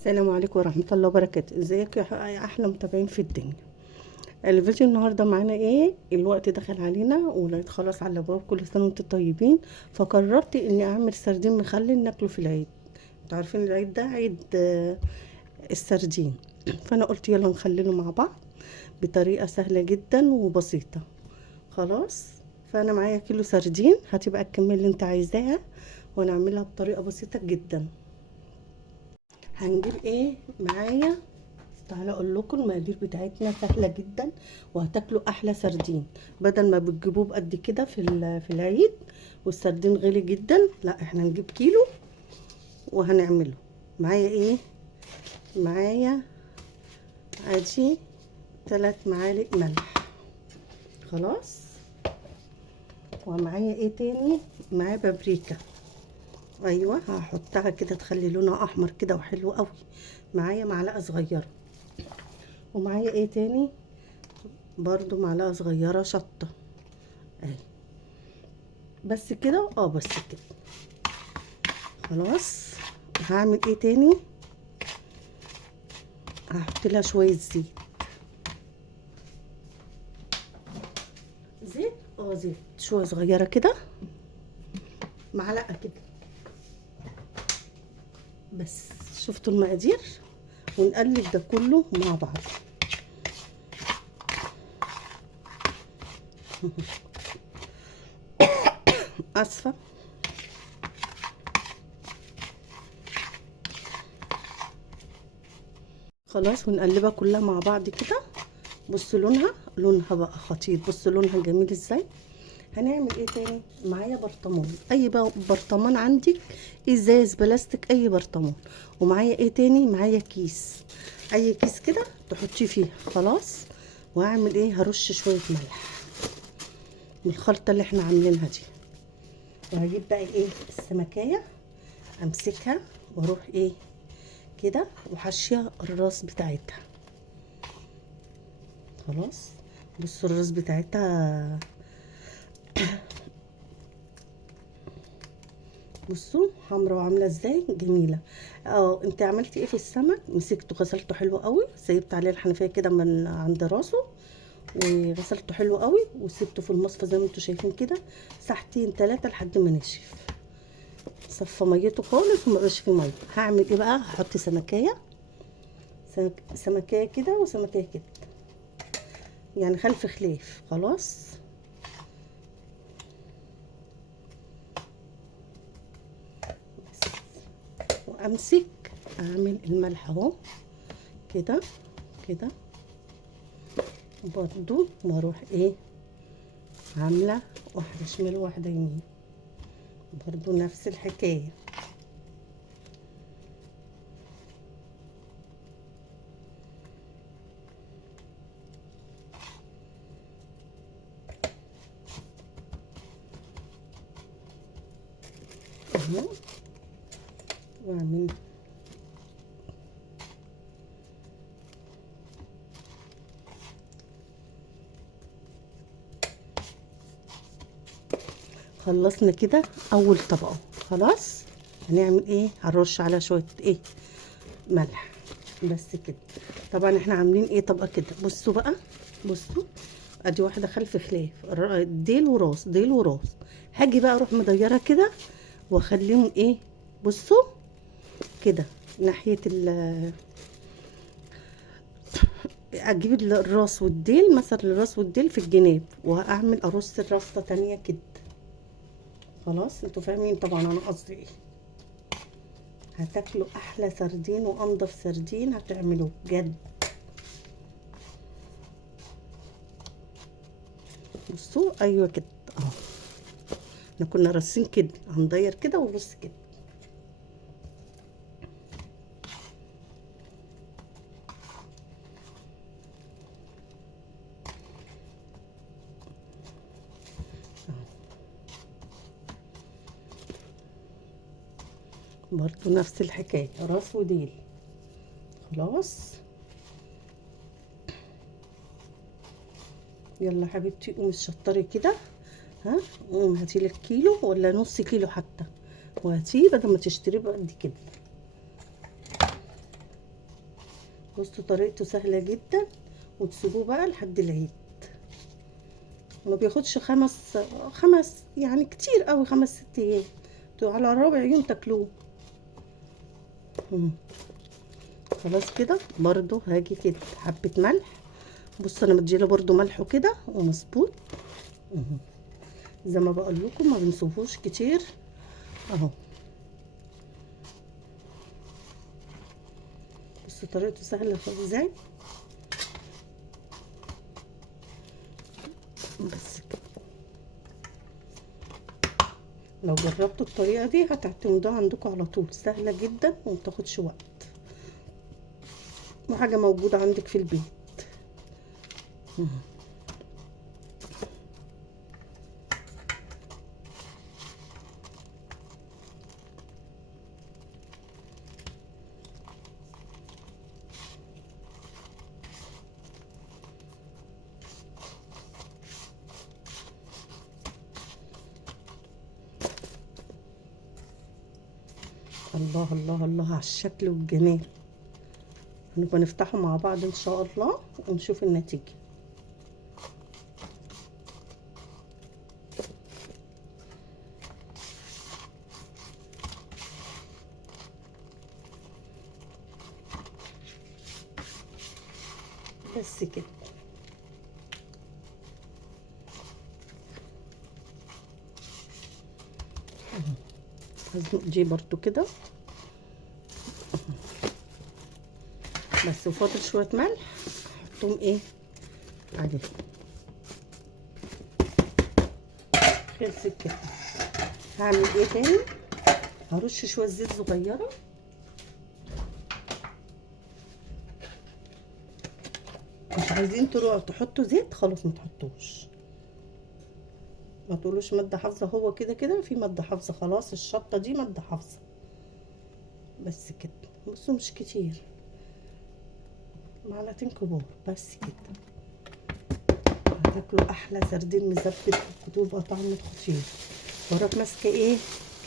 السلام عليكم ورحمة الله وبركاته. ازيك يا احلى متابعين في الدنيا. الفيديو النهارده معانا ايه؟ الوقت دخل علينا والعيد خلاص على الابواب، كل سنه وانتم طيبين. فقررت اني اعمل سردين مخلل ناكله في العيد. انتوا عارفين العيد ده عيد السردين. فانا قلت يلا نخلله مع بعض بطريقه سهله جدا وبسيطه. خلاص، فانا معايا كيلو سردين، هتبقى الكميه اللي انت عايزاها ونعملها بطريقه بسيطه جدا. هنجيب ايه معايا؟ تعالى اقول لكم المقادير بتاعتنا سهله جدا، وهتاكلوا احلى سردين بدل ما بتجيبوه بقد كده في العيد والسردين غالي جدا. لا، احنا هنجيب كيلو وهنعمله. معايا ايه؟ معايا ادي 3 معالق ملح. خلاص، ومعايا ايه تاني؟ معايا بابريكا. ايوه، هحطها كده تخلي لونها احمر كده وحلو قوي. معايا معلقه صغيره. ومعايا ايه تاني؟ برضو معلقه صغيره شطه اهي. بس كده، بس كده. خلاص، هعمل ايه تاني؟ هحط لها شويه زيت. زيت شويه صغيره كده، معلقه كده بس. شفتوا المقادير؟ ونقلب ده كله مع بعض. اسفه. خلاص، ونقلبها كلها مع بعض كده. بصوا لونها بقى خطير. بصوا لونها جميل ازاي. هنعمل ايه تاني؟ معايا برطمان، اي بقى برطمان عندك، ازاز بلاستيك، اي برطمان. ومعايا ايه تاني؟ معايا كيس، اي كيس كده تحطيه فيه. خلاص، وهعمل ايه؟ هرش شويه ملح من الخلطه اللي احنا عاملينها دي. وهجيب بقى ايه؟ السمكيه، امسكها واروح ايه كده وحشيه الراس بتاعتها. خلاص، بصوا الراس بتاعتها. بصوا حمرا وعامله ازاي جميله. انت عملتي ايه في السمك؟ مسكته غسلته حلو قوي، سيبت عليه الحنفيه كده من عند راسه، وغسلته حلو قوي وسبته في المصفى زي ما انتوا شايفين كده ساعتين 3 لحد ما نشف. صفى ميته خالص وما بقاش فيه ميه. هعمل ايه بقى؟ هحط سمكيه كده وسمكيه كده، يعني خلف خلاف. خلاص، وامسك اعمل الملح اهو كده كده برضو، واروح ايه عامله واحده شمال وواحده يمين، برضو نفس الحكايه. اهو، واعمل خلصنا كده اول طبقه. خلاص، هنعمل ايه؟ هنرش على شويه ايه ملح بس كده. طبعا احنا عاملين ايه طبقه كده. بصوا بقى، بصوا ادي واحده خلف خلاف، ديل وراس ديل وراس. هاجي بقى اروح مديره كده واخليهم ايه، بصوا كده ناحيه اجيب الراس والديل، مثلا الراس والديل في الجناب، وهعمل ارص الرصه تانية كده. خلاص، انتوا فاهمين طبعا انا قصدي ايه. هتاكلوا احلى سردين وانضف سردين هتعملوه بجد. بصوا، ايوه كده اهو. احنا كنا راسين كده، هندير كده ونرص كده. برضو نفس الحكايه، راس وديل. خلاص، يلا حبيبتي قومي الشطري كده. ها، قومي هاتيلك كيلو ولا نص كيلو حتى، وهاتيه بدل ما تشتريه بقد كده. بصوا طريقته سهله جدا، وتسيبوه بقى لحد العيد. ما بياخدش خمس يعني كتير قوي 5 6 ايام، على رابع يوم تاكلوه. خلاص كده برضو هاجي كده حبه ملح. بصوا انا مديله برضو ملح كده ومظبوط. زي ما بقول لكم ما بنسيبوش كتير اهو. بصوا طريقته سهله ازاي. بس كده لو جربتوا الطريقه دي هتعتمدوها عندكم على طول، سهله جدا ومتاخدش وقت، وحاجه موجوده عندك في البيت. الله الله الله على الشكل والجمال. هنبقى نفتحه مع بعض ان شاء الله ونشوف النتيجة. بس كده هزنق دي برضو كده بس، وفاضل شوية ملح احطهم ايه عليه. خلصت كده. هعمل ايه تاني؟ هرش شوية زيت صغيرة. مش عايزين تروحوا تحطوا زيت خلاص ما تحطوش، ما تقولوش مادة حافظة، هو كده كده في مادة حافظة خلاص. الشطة دي مادة حافظة. بس كده بصوا مش كتير، معلقتين كبار بس كده. هتاكلوا احلى سردين مزبت وتبقى طعمه خطير. وراك ماسكه ايه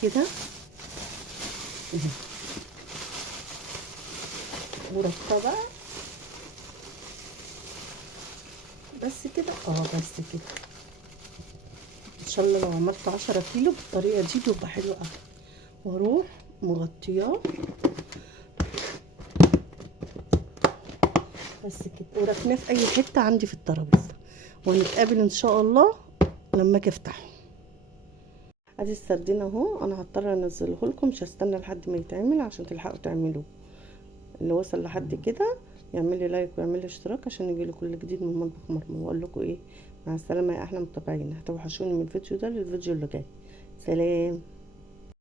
كده مرتبه بس كده. بس كده ان شاء الله لو عملت 10 كيلو بالطريقه دي تبقى حلوه قوي. واروح مغطياه بس كده وركناه في اي حته عندي في الترابيزه، ونتقابل ان شاء الله لما اجي افتحه. ادي السردين اهو. انا هضطر انزله لكم، مش هستنى لحد ما يتعمل عشان تلحقوا تعملوه. اللي وصل لحد كده يعمل لي لايك ويعمل لي اشتراك عشان يجي له كل جديد من مطبخ مرمى. واقول لكم ايه، مع السلامه يا احلى متابعين. هتوحشوني من الفيديو ده للفيديو اللي جاي. سلام.